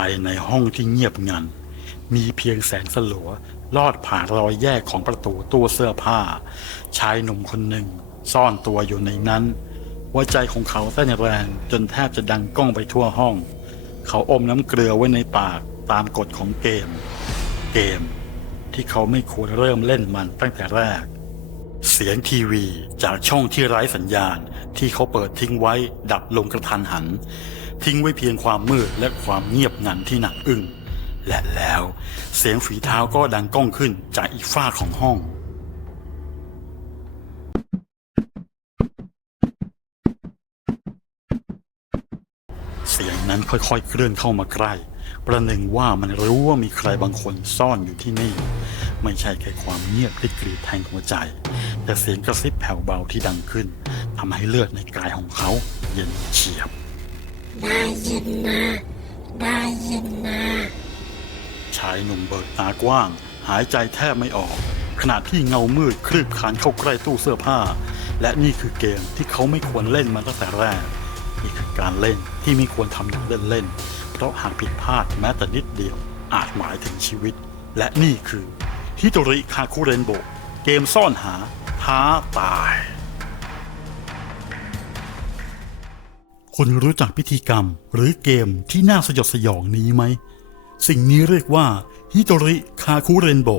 ายในห้องที่เงียบงัน มีเพียงแสงสลัว ลอดผ่านรอยแยกของประตูตู้เสื้อผ้า ชายหนุ่มคนหนึ่ง ซ่อนตัวอยู่ในนั้นหัวใจของเขาเต้นแรงจนแทบจะดังก้องไปทั่วห้อง เขาอมน้ำเกลือไว้ในปากตามกฎของเกม เกม ที่เขาไม่ควรเริ่มเล่นมันตั้งแต่แรก เสียงทีวีจากช่องที่ไร้สัญญาณที่เขาเปิดทิ้งไว้ดับลงกระทันหัน ทิ้งไว้เพียงความมืดและความเงียบงันที่หนักอึ้งและแล้วเสียงฝีเท้าก็ดังก้องขึ้นจากอีกฝ้าของห้องเสียงนั้นค่อยๆ เคลื่อนเข้ามาใกล้ ประหนึ่งว่ามันรู้ว่ามีใครบางคนซ่อนอยู่ที่นี่ ไม่ใช่แค่ความเงียบที่กรีดแทงหัวใจ แต่เสียงกระซิบแผ่วเบาที่ดังขึ้นทำให้เลือดในกายของเขาเย็นเฉียบ ได้ยินนะ ได้ยินนะ ชายหนุ่มเบิกตากว้าง หายใจแทบไม่ออก ขณะที่เงามืดคลืบคลานเข้าใกล้ตู้เสื้อผ้า และนี่คือเกมที่เขาไม่ควรเล่นมาตั้งแต่แรก นี่คือการเล่นที่ไม่ควรทำอย่างเล่นๆ เพราะหากผิดพลาดแม้แต่นิดเดียว อาจหมายถึงชีวิต และนี่คือฮิโตริคาคุเรนโบเกมซ่อนหาท้าตาย คุณรู้จักพิธีกรรมหรือเกมที่น่าสยดสยองนี้ไหม สิ่งนี้เรียกว่าฮิโตริคาคุเรนโบ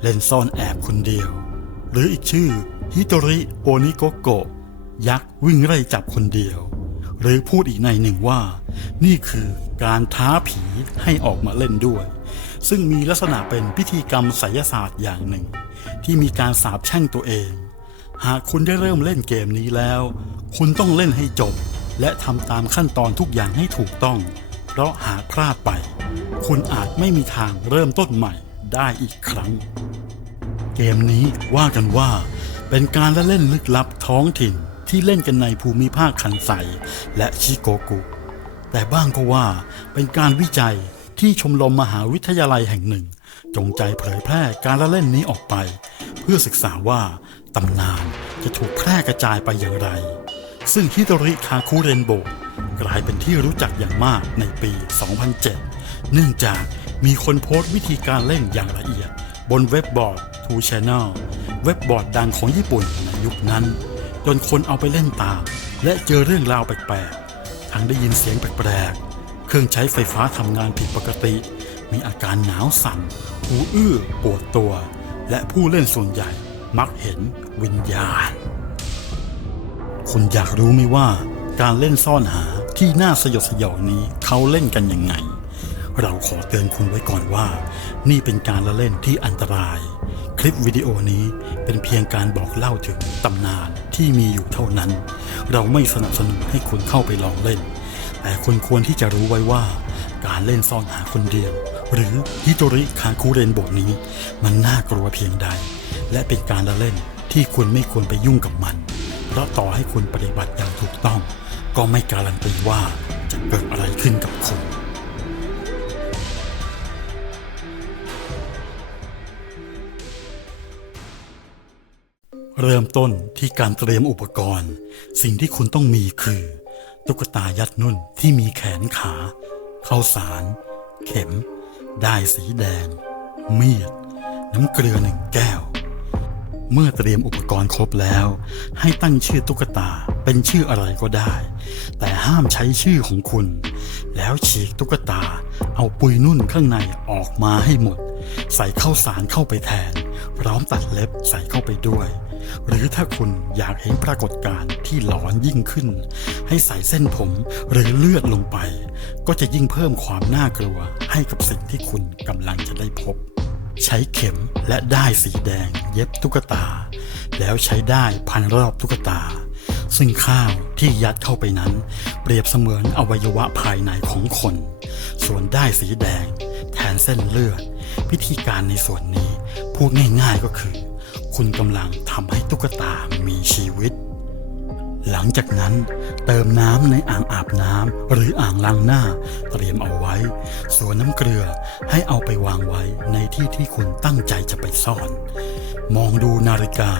เล่นซ่อนแอบคนเดียว หรืออีกชื่อฮิโตริโอนิโกโกะยักษ์วิ่งไล่จับคนเดียว หรือพูดอีกในหนึ่งว่า นี่คือการท้าผีให้ออกมาเล่นด้วย ซึ่งมีลักษณะเป็นพิธีกรรมไสยศาสตร์อย่างหนึ่ง ที่มีการสาบแช่งตัวเอง หากคุณได้เริ่มเล่นเกมนี้แล้ว คุณต้องเล่นให้จบ และทำตามขั้นตอนทุกอย่างให้ถูกต้อง เพราะหากพลาดไป คุณอาจไม่มีทางเริ่มต้นใหม่ได้อีกครั้ง เกมนี้ว่ากันว่า เป็นการละเล่นลึกลับท้องถิ่นที่เล่นกันในภูมิภาคคันไซและชิโกกุ แต่บ้างก็ว่าเป็นการวิจัยที่ชมรมมหาวิทยาลัยแห่งหนึ่ง จงใจเผยแพร่การละเล่นนี้ออกไป เพื่อศึกษาว่าตำนานจะถูกแพร่กระจายไปอย่างไร ซึ่งฮิโตริคาคุเรนโบกลายเป็นที่รู้จักอย่างมากในปี 2007 เนื่องจากมีคนโพสต์วิธีการเล่นอย่างละเอียด บนเว็บบอร์ด Two Channel เว็บบอร์ดดังของญี่ปุ่นในยุคนั้น จนคนเอาไปเล่นตาม และเจอเรื่องราวแปลกๆ ทั้งได้ยินเสียงแปลกๆ เครื่องใช้ไฟฟ้าทำงานผิดปกติ มีอาการหนาวสั่น หูอื้อ ปวดตัว และผู้เล่นส่วนใหญ่มักเห็นวิญญาณ คุณอยากรู้ไหมว่าการเล่นซ่อนหาที่น่าสยดสยองนี้เขาเล่นกันยังไง เราขอเตือนคุณไว้ก่อนว่า นี่เป็นการละเล่นที่อันตราย คลิปวิดีโอนี้เป็นเพียงการบอกเล่าถึงตำนานที่มีอยู่เท่านั้น เราไม่สนับสนุนให้คุณเข้าไปลองเล่น แต่คุณควรที่จะรู้ไว้ว่า การเล่นซ่อนหาคนเดียว หรือฮิโตริคาคุเรนโบนี้ มันน่ากลัวเพียงใด และเป็นการละเล่นที่คุณไม่ควรไปยุ่งกับมัน เพราะต่อให้คุณปฏิบัติอย่างถูกต้อง ก็ไม่การันตีว่าจะเกิดอะไรขึ้นกับคุณเริ่มต้นที่การเตรียมอุปกรณ์ สิ่งที่คุณต้องมีคือ ตุ๊กตายัดนุ่นที่มีแขนขา เข้าสาร เข็ม ได้สีแดง มีด น้ำเกลือหนึ่งแก้ว เมื่อเตรียมอุปกรณ์ครบแล้ว ให้ตั้งชื่อตุ๊กตาเป็นชื่ออะไรก็ได้ แต่ห้ามใช้ชื่อของคุณ แล้วฉีกตุ๊กตา เอาปุยนุ่นข้างในออกมาให้หมด ใส่ข้าวสารเข้าไปแทน พร้อมตัดเล็บใส่เข้าไปด้วย หรือถ้าคุณอยากเห็นปรากฏการณ์ที่หลอนยิ่งขึ้น ให้ใส่เส้นผมหรือเลือดลงไป ก็จะยิ่งเพิ่มความน่ากลัวให้กับสิ่งที่คุณกำลังจะได้พบ ใช้เข็มและด้ายสีแดงเย็บตุ๊กตา แล้วใช้ด้ายพันรอบตุ๊กตา ซึ่งข้าวที่ยัดเข้าไปนั้น เปรียบเสมือนอวัยวะภายในของคน ส่วนด้ายสีแดง แทนเส้นเลือด พิธีการในส่วนนี้พูดง่ายๆก็คือ คุณกำลังทำให้ตุ๊กตามีชีวิต หลังจากนั้นเติมน้ำในอ่างอาบน้ำหรืออ่างล้างหน้าเตรียมเอาไว้ ส่วนน้ำเกลือให้เอาไปวางไว้ในที่ที่คุณตั้งใจจะไปซ่อน มองดูนาฬิกา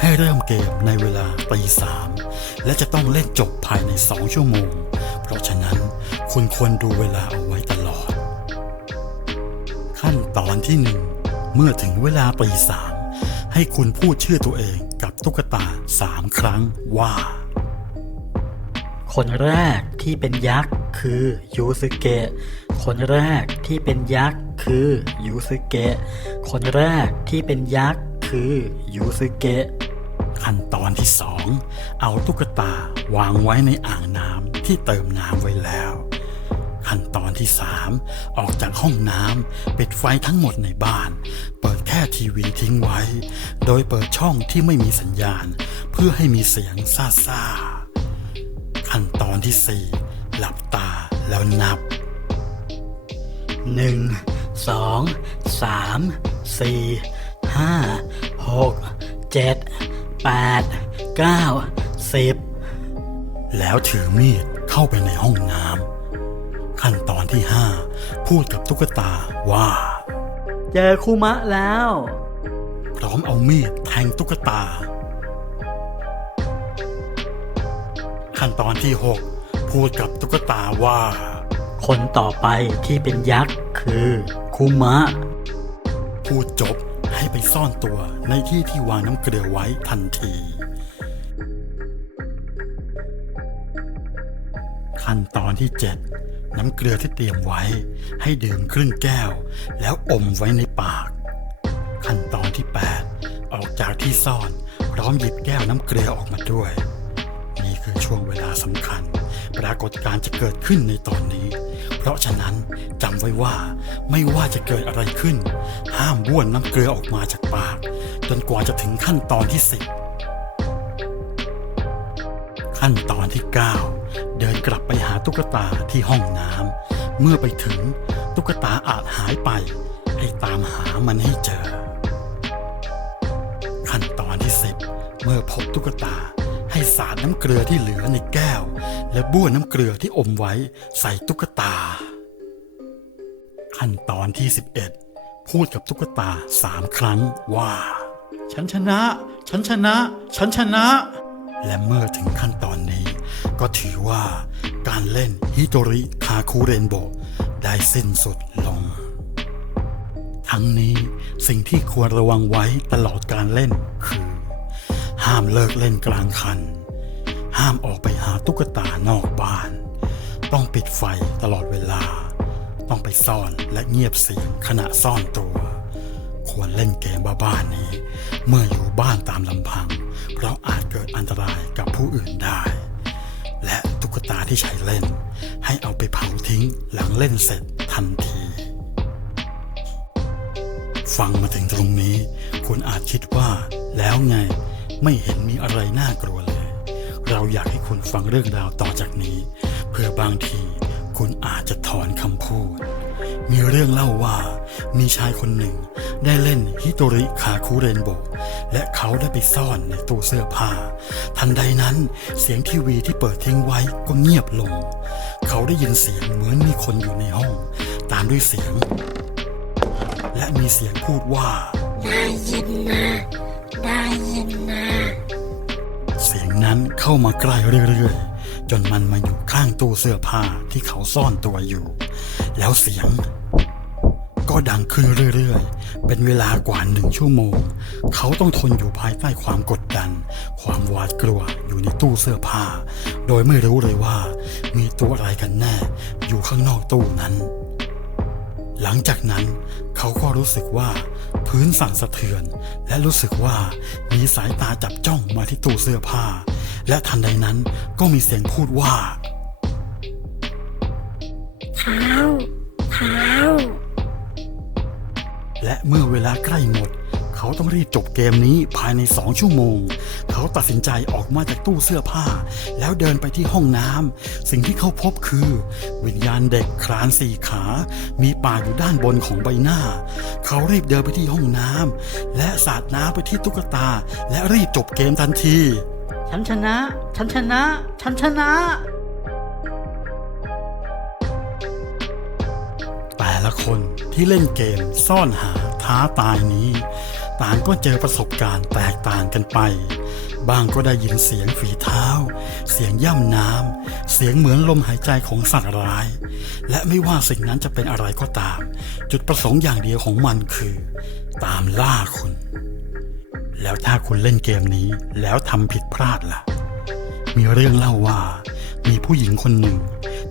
ให้เริ่มเกมในเวลาตีสามและจะต้องเล่นจบภายในสองชั่วโมง เพราะฉะนั้นคุณควรดูเวลาเอาไว้ตลอด ขั้นตอนที่หนึ่งเมื่อถึงเวลาตีสามให้คุณพูดชื่อตัวเองกับตุ๊กตาสามครั้งว่า คนแรกที่เป็นยักษ์คือยูซึเกะ คนแรกที่เป็นยักษ์คือยูซึเกะ คนแรกที่เป็นยักษ์คือยูซึเกะ ขั้นตอนที่สองเอาตุ๊กตาวางไว้ในอ่างน้ำที่เติมน้ำไว้แล้ว ขั้นตอนที่สามออกจากห้องน้ำปิดไฟทั้งหมดในบ้าน เปิดแค่ทีวีทิ้งไว้ โดยเปิดช่องที่ไม่มีสัญญาณ เพื่อให้มีเสียงซาซา ขั้นตอนที่สี่หลับตาแล้วนับหนึ่งสองสามสี่ห้าหกเจ็ดแปดเก้าสิบแล้วถือมีดเข้าไปในห้องน้ำขั้นตอนที่ห้าพูดกับตุ๊กตาว่า เจอคุมะแล้ว พร้อมเอามีดแทงตุ๊กตา ขั้นตอนที่ 6 พูดกับตุ๊กตาว่า คนต่อไปที่เป็นยักษ์คือคุมะ พูดจบให้ไปซ่อนตัวในที่ที่วางน้ำเกลือไว้ทันที ขั้นตอนที่ 7 น้ำเกลือที่เตรียมไว้ ให้ดื่มครึ่งแก้ว แล้วอมไว้ในปาก ขั้นตอนที่ 8 ออกจากที่ซ่อน พร้อมหยิบแก้วน้ำเกลือออกมาด้วยนี่ คือช่วงเวลาสำคัญ ปรากฏการณ์จะเกิดขึ้นในตอนนี้ เพราะฉะนั้นจำไว้ว่าไม่ว่าจะเกิดอะไรขึ้น ห้ามบ้วนน้ำเกลือออกมาจากปาก จนกว่าจะถึงขั้นตอนที่สิบขั้นตอนที่ 9 เดินกลับไปหาตุ๊กตาที่ห้องน้ำเมื่อไปถึงตุ๊กตาอาจหายไป ให้ตามหามันให้เจอ ขั้นตอนที่ 10 เมื่อพบตุ๊กตา ให้สาดน้ำเกลือที่เหลือในแก้ว และบ้วนน้ำเกลือที่อมไว้ใส่ตุ๊กตา ขั้นตอนที่ 11 พูดกับตุ๊กตาสามครั้งว่า ฉันชนะ ฉันชนะ ฉันชนะ และเมื่อถึงขั้นตอนนี้ ก็ถือว่าการเล่นฮิโตริคาคุเรนโบได้สิ้นสุดลงทั้งนี้สิ่งที่ควรระวังไว้ตลอดการเล่นคือ ห้ามเลิกเล่นกลางคัน ห้ามออกไปหาตุ๊กตานอกบ้าน ต้องปิดไฟตลอดเวลา ต้องไปซ่อนและเงียบเสียงขณะซ่อนตัว ควรเล่นเกมบ้าๆนี้ เมื่ออยู่บ้านตามลำพัง เพราะอาจเกิดอันตรายกับผู้อื่นได้ และตุ๊กตาที่ใช้เล่น ให้เอาไปเผาทิ้งหลังเล่นเสร็จทันทีฟังมาถึงตรงนี้ คุณอาจคิดว่าแล้วไง ไม่เห็นมีอะไรน่ากลัวเลย เราอยากให้คุณฟังเรื่องราวต่อจากนี้ เพื่อบางทีคุณอาจจะถอนคำพูด มีเรื่องเล่าว่ามีชายคนหนึ่งได้เล่นฮิโตริคาคุเรนโบและเขาได้ไปซ่อนในตู้เสื้อผ้า ทันใดนั้นเสียงทีวีที่เปิดทิ้งไว้ก็เงียบลง เขาได้ยินเสียงเหมือนมีคนอยู่ในห้อง ตามด้วยเสียง และมีเสียงพูดว่าได้ยินนะ ได้ยินนะ เสียงนั้นเข้ามาใกล้เรื่อยๆ จนมันมาอยู่ข้างตู้เสื้อผ้าที่เขาซ่อนตัวอยู่ แล้วเสียง ก็ดังขึ้นเรื่อยๆ เป็นเวลากว่าหนึ่งชั่วโมง เขาต้องทนอยู่ภายใต้ความกดดัน ความหวาดกลัวอยู่ในตู้เสื้อผ้า โดยไม่รู้เลยว่า มีตัวอะไรกันแน่ อยู่ข้างนอกตู้นั้น หลังจากนั้นเขาก็รู้สึกว่า พื้นสั่นสะเทือน และรู้สึกว่ามีสายตาจับจ้องมาที่ตู้เสื้อผ้า และทันใดนั้นก็มีเสียงพูดว่า เท้า เท้า และเมื่อเวลาใกล้หมด เขาต้องรีบจบเกมนี้ภายในสองชั่วโมง เขาตัดสินใจออกมาจากตู้เสื้อผ้า แล้วเดินไปที่ห้องน้ำสิ่งที่เขาพบคือ วิญญาณเด็กคลานสี่ขา มีปากอยู่ด้านบนของใบหน้า เขารีบเดินไปที่ห้องน้ำและสาดน้ำไปที่ตุ๊กตา และรีบจบเกมทันที ฉันชนะ ฉันชนะ ฉันชนะแต่ละคนที่เล่นเกมซ่อนหาท้าตายนี้ ต่างก็เจอประสบการณ์แตกต่างกันไป บางก็ได้ยินเสียงฝีเท้า เสียงย่ำน้ำ เสียงเหมือนลมหายใจของสัตว์ร้าย และไม่ว่าสิ่งนั้นจะเป็นอะไรก็ตาม จุดประสงค์อย่างเดียวของมันคือ ตามล่าคุณ แล้วถ้าคุณเล่นเกมนี้แล้วทำผิดพลาดล่ะ มีเรื่องเล่าว่า มีผู้หญิงคนหนึ่ง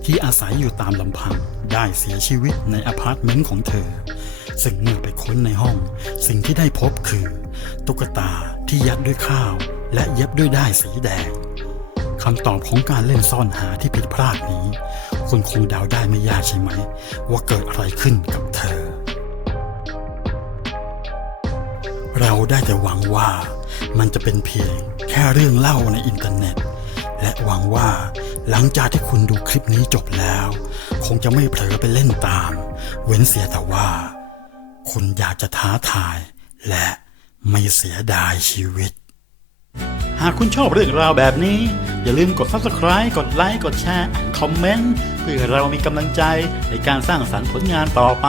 ที่อาศัยอยู่ตามลำพังได้เสียชีวิตในอพาร์ตเมนต์ของเธอ ซึ่งเมื่อไปค้นในห้อง สิ่งที่ได้พบคือ ตุ๊กตาที่ยัดด้วยข้าว และเย็บด้วยด้ายสีแดงคำตอบของการเล่นซ่อนหาที่ผิดพลาดนี้ คุณคงเดาได้ไม่ยากใช่ไหม ว่าเกิดอะไรขึ้นกับเธอ เราได้แต่หวังว่ามันจะเป็นเพียงแค่เรื่องเล่าในอินเทอร์เน็ต และหวังว่าหลังจากที่คุณดูคลิปนี้จบแล้ว คงจะไม่เผลอไปเล่นตาม เว้นเสียแต่ว่า คุณอยากจะท้าทาย และไม่เสียดายชีวิต หากคุณชอบเรื่องราวแบบนี้ อย่าลืมกด subscribe กดไลค์กดแชร์คอมเมนต์เพื่อเรามีกำลังใจในการสร้างสรรค์ผลงานต่อไป